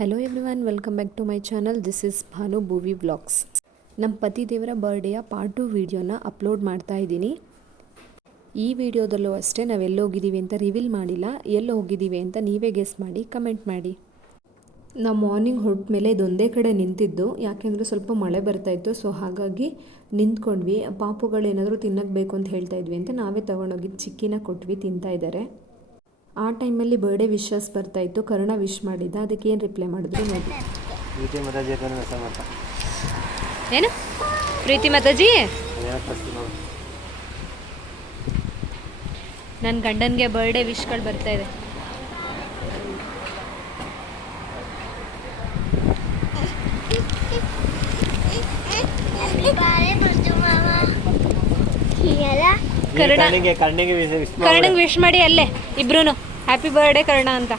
Hello everyone, welcome back to my channel. This is Bhanu Bhuvi vlogs. ನಮ್ಮ ಪತಿ ದೇವರ ಬರ್ಡೇಯ part 2 ವಿಡಿಯೋನ ಅಪ್ಲೋಡ್ ಮಾಡ್ತಾ ಇದ್ದೀನಿ. ಈ ವಿಡಿಯೋದಲ್ಲೂ ಅಷ್ಟೇ ನಾವೆಲ್ಲಿ ಹೋಗಿದ್ದೀವಿ ಅಂತ ರಿವೀಲ್ ಮಾಡಿಲ್ಲ. ಎಲ್ಲಿ ಹೋಗಿದ್ದೀವಿ ಅಂತ ನೀವೇ ಗೆಸ್ ಮಾಡಿ ಕಮೆಂಟ್ ಮಾಡಿ. ನಾವು ಮಾರ್ನಿಂಗ್ ಹೊರಟ ಮೇಲೆ ಇದೊಂದೇ ಕಡೆ ನಿಂತಿದ್ದು, ಯಾಕೆಂದರೆ ಸ್ವಲ್ಪ ಮಳೆ ಬರ್ತಾಯಿತ್ತು. ಸೊ ಹಾಗಾಗಿ ನಿಂತ್ಕೊಂಡ್ವಿ. ಪಾಪುಗಳೇನಾದರೂ ತಿನ್ನಕ್ಕೆ ಬೇಕು ಅಂತ ಹೇಳ್ತಾ ಇದ್ವಿ ಅಂತ ನಾವೇ ತೊಗೊಂಡೋಗಿದ್ದು ಚಿಕ್ಕಿನ ಕೊಟ್ವಿ, ತಿಂತಾ ಇದ್ದಾರೆ. ಆ ಟೈಮಲ್ಲಿ ಬರ್ಡೇ ವಿಶಸ್ ಬರ್ತಾಯಿತ್ತು. ಕರ್ಣ ವಿಶ್ ಮಾಡಿದ್ದ, ಅದಕ್ಕೆ ಏನು ರಿಪ್ಲೈ ಮಾಡಿದ್ರು ನೋಡಿ. ಏನು ಪ್ರೀತಿ ಮಾತಾಜಿ, ನನ್ನ ಗಂಡನಿಗೆ ಬರ್ಡೇ ವಿಶ್ಗಳು ಬರ್ತಾ ಇದೆ. ಕರ್ಣಂಗೆ ವಿಶ್ ಮಾಡಿ ಅಲ್ಲೇ ಇಬ್ರು ಹ್ಯಾಪಿ ಬರ್ಡೇ ಕರ್ಣ ಅಂತ.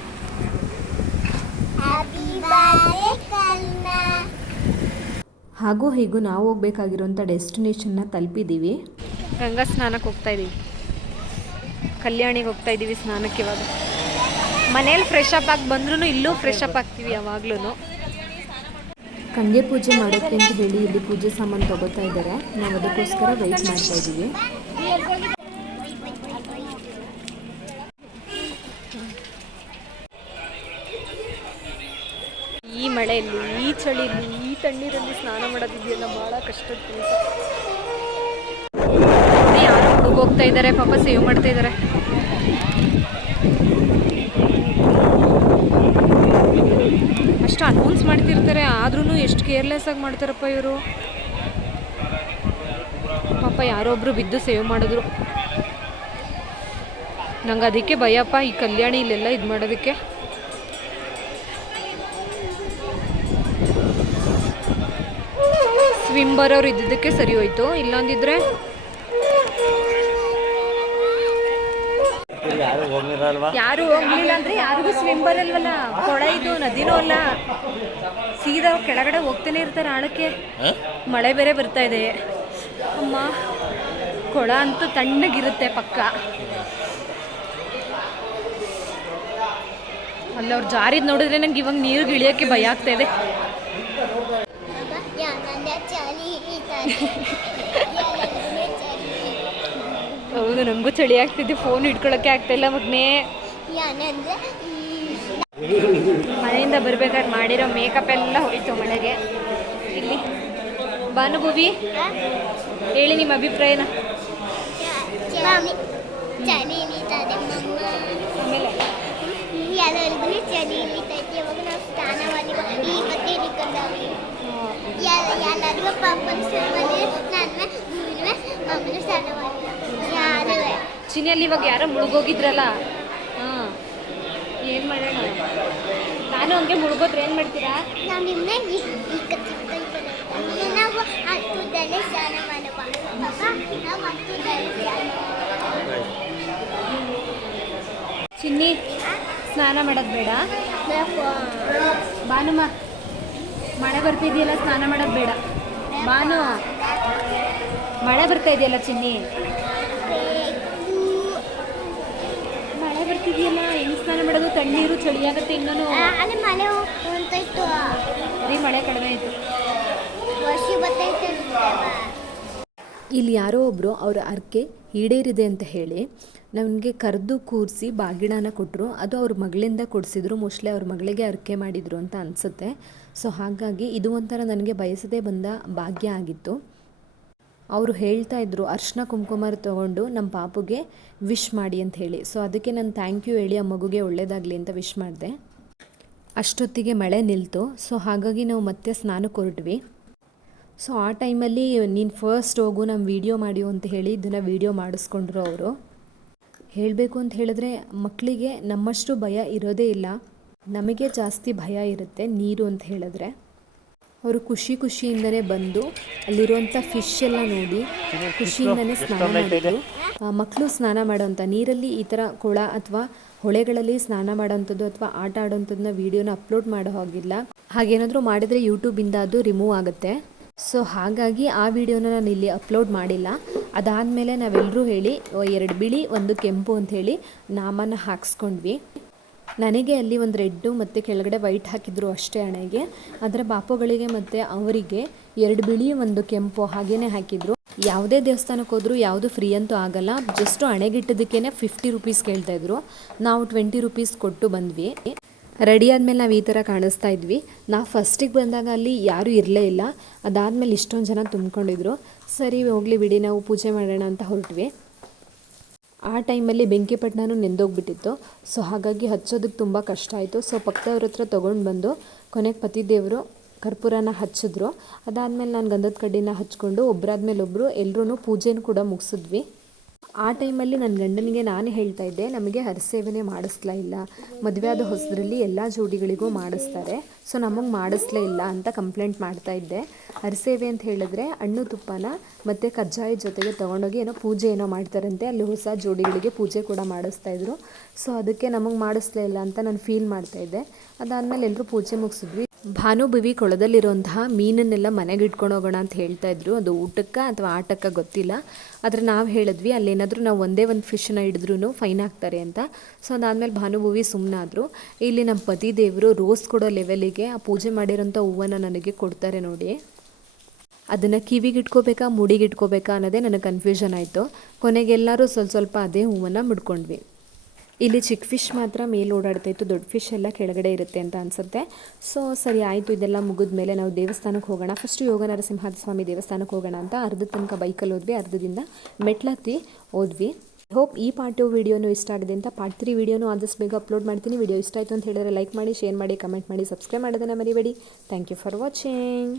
ಹಾಗೂ ಹೀಗೂ ನಾವು ಹೋಗ್ಬೇಕಾಗಿರೋಂಥ ಡೆಸ್ಟಿನೇಷನ್ನ ತಲುಪಿದ್ದೀವಿ. ಗಂಗಾ ಸ್ನಾನಕ್ಕೆ ಹೋಗ್ತಾ ಇದ್ದೀವಿ, ಕಲ್ಯಾಣಿಗೆ ಹೋಗ್ತಾ ಇದ್ದೀವಿ ಸ್ನಾನಕ್ಕೆ. ಇವಾಗ ಮನೇಲಿ ಫ್ರೆಶ್ ಅಪ್ ಆಗಿ ಬಂದ್ರೂ ಇಲ್ಲೂ ಫ್ರೆಶ್ ಅಪ್ ಆಗ್ತೀವಿ ಯಾವಾಗ್ಲೂ. ಗಂಗೆ ಪೂಜೆ ಮಾಡೋಕ್ಕೆ ಅಂತ ಹೇಳಿ ಇಲ್ಲಿ ಪೂಜೆ ಸಾಮಾನು ತೊಗೋತಾ ಇದ್ದಾರೆ. ನಾವು ಅದಕ್ಕೋಸ್ಕರ ವೆಯ್ಟ್ ಮಾಡ್ತಾ ಇದ್ದೀವಿ. ಈ ಮಳೆಯಲ್ಲಿ, ಈ ಚಳಿಯಲ್ಲಿ, ಈ ತಣ್ಣೀರಲ್ಲಿ ಸ್ನಾನ ಮಾಡೋದಿದೆಯಲ್ಲ ಭಾಳ ಕಷ್ಟದ ಕೆಲಸ. ಯಾರು ಹುಡುಗ ಹೋಗ್ತಾ ಇದ್ದಾರೆ, ಪಾಪ ಸೇವ್ ಮಾಡ್ತಾ ಇದ್ದಾರೆ. ಅಷ್ಟು ಅನೌನ್ಸ್ ಮಾಡ್ತಿರ್ತಾರೆ, ಆದ್ರೂ ಎಷ್ಟು ಕೇರ್ಲೆಸ್ ಆಗಿ ಮಾಡ್ತಾರಪ್ಪ ಇವರು. ಪಾಪ ಯಾರೊಬ್ರು ಬಿದ್ದು ಸೇವ್ ಮಾಡಿದ್ರು. ನಂಗೆ ಅದಕ್ಕೆ ಭಯಪ್ಪ ಈ ಕಲ್ಯಾಣಿ ಇಲ್ಲೆಲ್ಲ ಇದು ಮಾಡೋದಕ್ಕೆ. ಸ್ವಿಮ್ ಬರೋರು ಇದ್ದಿದ್ದಕ್ಕೆ ಸರಿ ಹೋಯ್ತು, ಇಲ್ಲಾಂದಿದ್ರೆ ಯಾರು ಹೋಗ್ಲಿಲ್ಲ ಅಂದ್ರೆ ಯಾರಿಗೂ ಸ್ವಿಮ್ ಬರಲ್ವಲ್ಲ. ಕೊಳ ಇದು ನದಿನೂ ಅಲ್ಲ, ಸೀದಾ ಕೆಳಗಡೆ ಹೋಗ್ತಾನೆ ಇರ್ತಾರೆ ಆಳಕ್ಕೆ. ಮಳೆ ಬೇರೆ ಬರ್ತಾ ಇದೆ ಅಮ್ಮ. ಕೊಳ ಅಂತೂ ತಣ್ಣಗಿರುತ್ತೆ ಪಕ್ಕ. ಅಲ್ಲಿ ಅವ್ರು ಜಾರಿದ್ ನೋಡಿದ್ರೆ ನಂಗೆ ಇವಾಗ ನೀರು ಇಳಿಯೋಕ್ಕೆ ಭಯ ಆಗ್ತಾ ಇದೆ. ಹೌದು, ನಮಗೂ ಚಳಿ ಆಗ್ತಿದ್ದೆ, ಫೋನ್ ಇಟ್ಕೊಳ್ಳೋಕ್ಕೆ ಆಗ್ತಾ ಇಲ್ಲ ಮಗನೇ. ಮನೆಯಿಂದ ಬರ್ಬೇಕಾದ್ರೆ ಮಾಡಿರೋ ಮೇಕಪ್ ಎಲ್ಲ ಹೋಯ್ತು ಮಳೆಗೆ. ಇಲ್ಲಿ ಭಾನುಭೂವಿ ಹೇಳಿ ನಿಮ್ಮ ಅಭಿಪ್ರಾಯನ. ಚಿನ್ನಲ್ಲಿ ಇವಾಗ ಯಾರೋ ಮುಳುಗೋಗಿದ್ರಲ್ಲ, ಹಾಂ ಏನು ಮಾಡೋಣ? ನಾನು ಹಂಗೆ ಮುಳುಗೋದ್ರೆ ಏನು ಮಾಡ್ತೀರಾ? ಚಿನ್ನಿ ಸ್ನಾನ ಮಾಡೋದು ಬೇಡ. ಭಾನುಮ್ಮ ಮಳೆ ಬರ್ತಿದೆಯಲ್ಲ, ಸ್ನಾನ ಮಾಡೋದು ಬೇಡ. ಭಾನು ಮಳೆ ಬರ್ತಾ ಇದೆಯಲ್ಲ ಚಿನ್ನಿ, ಮಳೆ ಬರ್ತಿದೆಯಲ್ಲ, ಹೆಂಗೆ ಸ್ನಾನ ಮಾಡೋದು? ತಣ್ಣೀರು ಚಳಿ ಆಗುತ್ತೆ. ಇನ್ನೂ ಮಳೆ ಕಡಿಮೆ ಆಯಿತು. ಇಲ್ಲಿ ಯಾರೋ ಒಬ್ಬರು ಅವರ ಅರ್ಕೆ ಈಡೇರಿದೆ ಅಂತ ಹೇಳಿ ನನಗೆ ಕರೆದು ಕೂರಿಸಿ ಬಾಗಿಣನ ಕೊಟ್ಟರು. ಅದು ಅವ್ರ ಮಗಳಿಂದ ಕೊಡಿಸಿದ್ರು. ಮೋಸ್ಟ್ಲಿ ಅವ್ರ ಮಗಳಿಗೆ ಅರ್ಕೆ ಮಾಡಿದರು ಅಂತ ಅನಿಸುತ್ತೆ. ಸೊ ಹಾಗಾಗಿ ಇದು ಒಂಥರ ನನಗೆ ಬಯಸದೇ ಬಂದ ಭಾಗ್ಯ ಆಗಿತ್ತು. ಅವರು ಹೇಳ್ತಾ ಇದ್ರು ಅರ್ಶಿನ ಕುಂಕುಮ ತೊಗೊಂಡು ನಮ್ಮ ಪಾಪುಗೆ ವಿಶ್ ಮಾಡಿ ಅಂತ ಹೇಳಿ. ಸೊ ಅದಕ್ಕೆ ನಾನು ಥ್ಯಾಂಕ್ ಯು ಹೇಳಿ ಆ ಮಗುಗೆ ಒಳ್ಳೇದಾಗಲಿ ಅಂತ ವಿಶ್ ಮಾಡಿದೆ. ಅಷ್ಟೊತ್ತಿಗೆ ಮಳೆ ನಿಲ್ತು. ಸೊ ಹಾಗಾಗಿ ನಾವು ಮತ್ತೆ ಸ್ನಾನಕ್ಕೆ ಹೊರಟ್ವಿ. ಸೊ ಆ ಟೈಮಲ್ಲಿ ನೀನು ಫಸ್ಟ್ ಹೋಗು, ನಮ್ಮ ವೀಡಿಯೋ ಮಾಡಿ ಅಂತ ಹೇಳಿ ಇದನ್ನು ವೀಡಿಯೋ ಮಾಡಿಸ್ಕೊಂಡ್ರು ಅವರು. ಹೇಳಬೇಕು ಅಂತ ಹೇಳಿದ್ರೆ ಮಕ್ಕಳಿಗೆ ನಮ್ಮಷ್ಟು ಭಯ ಇರೋದೇ ಇಲ್ಲ. ನಮಗೆ ಜಾಸ್ತಿ ಭಯ ಇರುತ್ತೆ ನೀರು ಅಂತ ಹೇಳಿದ್ರೆ. ಅವರು ಖುಷಿಯಿಂದನೇ ಬಂದು ಅಲ್ಲಿರುವಂಥ ಫಿಶ್ ಎಲ್ಲ ನೋಡಿ ಖುಷಿಯಿಂದನೇ ಸ್ನಾನ ಮಾಡಿದ್ರು. ಮಕ್ಕಳು ಸ್ನಾನ ಮಾಡೋವಂಥ ನೀರಲ್ಲಿ ಈ ಥರ ಕೊಳ ಅಥವಾ ಹೊಳೆಗಳಲ್ಲಿ ಸ್ನಾನ ಮಾಡೋವಂಥದ್ದು ಅಥವಾ ಆಟ ಆಡೋವಂಥದ್ದನ್ನ ವೀಡಿಯೋನ ಅಪ್ಲೋಡ್ ಮಾಡೋ ಹಾಗಿಲ್ಲ. ಹಾಗೇನಾದರೂ ಮಾಡಿದರೆ ಯೂಟ್ಯೂಬಿಂದ ಅದು ರಿಮೂವ್ ಆಗುತ್ತೆ. ಸೊ ಹಾಗಾಗಿ ಆ ವಿಡಿಯೋನ ನಾನು ಇಲ್ಲಿ ಅಪ್ಲೋಡ್ ಮಾಡಿಲ್ಲ. ಅದಾದಮೇಲೆ ನಾವೆಲ್ಲರೂ ಹೇಳಿ 2 ಬಿಳಿ 1 ಕೆಂಪು ಅಂಥೇಳಿ ನಾಮನ ಹಾಕ್ಸ್ಕೊಂಡ್ವಿ. ನನಗೆ ಅಲ್ಲಿ ಒಂದು ರೆಡ್ಡು ಮತ್ತು ಕೆಳಗಡೆ ವೈಟ್ ಹಾಕಿದ್ರು ಅಷ್ಟೇ ಹಣೆಗೆ. ಆದರೆ ಬಾಪುಗಳಿಗೆ ಮತ್ತು ಅವರಿಗೆ 2 ಬಿಳಿ 1 ಕೆಂಪು ಹಾಗೇ ಹಾಕಿದ್ರು. ಯಾವುದೇ ದೇವಸ್ಥಾನಕ್ಕೆ ಹೋದರೂ ಯಾವುದು ಫ್ರೀ ಅಂತೂ ಆಗಲ್ಲ. ಜಸ್ಟು ಹಣೆಗಿಟ್ಟಿದ್ದಕ್ಕೇ 50 ರುಪೀಸ್ ಕೇಳ್ತಾಯಿದ್ರು. ನಾವು 20 ರುಪೀಸ್ ಕೊಟ್ಟು ಬಂದ್ವಿ. ರೆಡಿ ಆದಮೇಲೆ ನಾವು ಈ ಥರ ಕಾಣಿಸ್ತಾ ಇದ್ವಿ. ನಾವು ಫಸ್ಟಿಗೆ ಬಂದಾಗ ಅಲ್ಲಿ ಯಾರೂ ಇರಲೇ ಇಲ್ಲ. ಅದಾದಮೇಲೆ ಇಷ್ಟೊಂದು ಜನ ತುಂಬ್ಕೊಂಡಿದ್ರು. ಸರಿ ಹೋಗಲಿ ಬಿಡಿ, ನಾವು ಪೂಜೆ ಮಾಡೋಣ ಅಂತ ಹೊರಟ್ವಿ. ಆ ಟೈಮಲ್ಲಿ ಬೆಂಕಿಪಟ್ಟಣನೂ ನೆಂದೋಗ್ಬಿಟ್ಟಿತ್ತು. ಸೊ ಹಾಗಾಗಿ ಹಚ್ಚೋದಕ್ಕೆ ತುಂಬ ಕಷ್ಟ ಆಯಿತು. ಸೊ ಪಕ್ಕದವ್ರ ಹತ್ರ ತೊಗೊಂಡು ಬಂದು ಕೊನೆಗೆ ಪತಿದೇವರು ಕರ್ಪೂರನ ಹಚ್ಚಿದ್ರು. ಅದಾದಮೇಲೆ ನಾನು ಗಂಧದ ಕಡ್ಡಿನ ಹಚ್ಕೊಂಡು ಒಬ್ಬರಾದ್ಮೇಲೆ ಒಬ್ಬರು ಎಲ್ಲರೂ ಪೂಜೆನೂ ಕೂಡ ಮುಗಿಸಿದ್ವಿ. ಆ ಟೈಮಲ್ಲಿ ನನ್ನ ಗಂಡನಿಗೆ ನಾನು ಹೇಳ್ತಾ ಇದ್ದೆ, ನಮಗೆ ಹರಸೇವನೆ ಮಾಡಿಸ್ಲೇ ಇಲ್ಲ, ಮದುವೆ ಆದ ಹೊಸದ್ರಲ್ಲಿ ಎಲ್ಲ ಜೋಡಿಗಳಿಗೂ ಮಾಡಿಸ್ತಾರೆ, ಸೊ ನಮಗೆ ಮಾಡಿಸ್ಲೇ ಇಲ್ಲ ಅಂತ ಕಂಪ್ಲೇಂಟ್ ಮಾಡ್ತಾ ಇದ್ದೆ. ಹರಸೇವೆ ಅಂತ ಹೇಳಿದ್ರೆ ಹಣ್ಣು ತುಪ್ಪನ ಮತ್ತು ಕಜ್ಜಾಯ ಜೊತೆಗೆ ತೊಗೊಂಡೋಗಿ ಏನೋ ಪೂಜೆ ಏನೋ ಮಾಡ್ತಾರಂತೆ. ಅಲ್ಲಿ ಹೊಸ ಜೋಡಿಗಳಿಗೆ ಪೂಜೆ ಕೂಡ ಮಾಡಿಸ್ತಾಯಿದ್ರು. ಸೊ ಅದಕ್ಕೆ ನಮಗೆ ಮಾಡಿಸ್ಲೇ ಇಲ್ಲ ಅಂತ ನಾನು ಫೀಲ್ ಮಾಡ್ತಾಯಿದ್ದೆ. ಅದಾದಮೇಲೆ ಎಲ್ಲರೂ ಪೂಜೆ ಮುಗಿಸಿದ್ವಿ. ಭಾನುಭವಿ ಕೊಳದಲ್ಲಿರುವಂತಹ ಮೀನನ್ನೆಲ್ಲ ಮನೆಗೆ ಇಟ್ಕೊಂಡು ಹೋಗೋಣ ಅಂತ ಹೇಳ್ತಾಯಿದ್ರು. ಅದು ಊಟಕ್ಕೆ ಅಥವಾ ಆಟಕ್ಕೆ ಗೊತ್ತಿಲ್ಲ. ಆದರೆ ನಾವು ಹೇಳಿದ್ವಿ ಅಲ್ಲೇನಾದರೂ ನಾವು ಒಂದೇ ಒಂದು ಫಿಶನ್ನ ಹಿಡಿದ್ರೂ ಫೈನ್ ಹಾಕ್ತಾರೆ ಅಂತ. ಸೊ ಅದಾದಮೇಲೆ ಭಾನುಭವಿ ಸುಮ್ಮನಾದರು. ಇಲ್ಲಿ ನಮ್ಮ ಪತಿ ದೇವರು ರೋಸ್ ಕೊಡೋ ಲೆವೆಲಿಗೆ ಆ ಪೂಜೆ ಮಾಡಿರೋಂಥ ಹೂವನ್ನು ನನಗೆ ಕೊಡ್ತಾರೆ ನೋಡಿ. ಅದನ್ನು ಕಿವಿಗೆ ಇಟ್ಕೋಬೇಕಾ ಮುಡಿಗೆ ಇಟ್ಕೋಬೇಕಾ ಅನ್ನೋದೇ ನನಗೆ ಕನ್ಫ್ಯೂಷನ್ ಆಯಿತು. ಕೊನೆಗೆಲ್ಲರೂ ಸ್ವಲ್ಪ ಅದೇ ಹೂವನ್ನು ಮುಡ್ಕೊಂಡ್ವಿ. ಇಲ್ಲಿ ಚಿಕ್ಕ ಫಿಶ್ ಮಾತ್ರ ಮೇಲೆ ಓಡಾಡ್ತಾಯಿತ್ತು, ದೊಡ್ಡ ಫಿಶ್ ಎಲ್ಲ ಕೆಳಗಡೆ ಇರುತ್ತೆ ಅಂತ ಅನಿಸುತ್ತೆ. ಸೊ ಸರಿ ಆಯಿತು, ಇದೆಲ್ಲ ಮುಗಿದ ಮೇಲೆ ನಾವು ದೇವಸ್ಥಾನಕ್ಕೆ ಹೋಗೋಣ. ಫಸ್ಟು ಯೋಗ ನರಸಿಂಹ ಸ್ವಾಮಿ ದೇವಸ್ಥಾನಕ್ಕೆ ಹೋಗೋಣ ಅಂತ ಅರ್ಧ ತನಕ ಬೈಕಲ್ಲಿ ಹೋದ್ವಿ, ಅರ್ಧದಿಂದ ಮೆಟ್ಲತ್ತಿ ಹೋದ್ವಿ. ಹೋಪ್ ಈ ಪಾರ್ಟ್ 2 ವಿಡಿಯೋನು ಇಷ್ಟ ಆಗಿದೆ ಅಂತ. ಪಾರ್ಟ್ 3 ವಿಡಿಯೋನು ಆದಷ್ಟು ಬೇಗ ಅಪ್ಲೋಡ್ ಮಾಡ್ತೀನಿ. ವಿಡಿಯೋ ಇಷ್ಟ ಆಯಿತು ಅಂತ ಹೇಳಿದ್ರೆ ಲೈಕ್ ಮಾಡಿ, ಶೇರ್ ಮಾಡಿ, ಕಮೆಂಟ್ ಮಾಡಿ, ಸಬ್ಸ್ಕ್ರೈಬ್ ಮಾಡೋದನ್ನು ಮರಿಬೇಡಿ. Thank you for watching.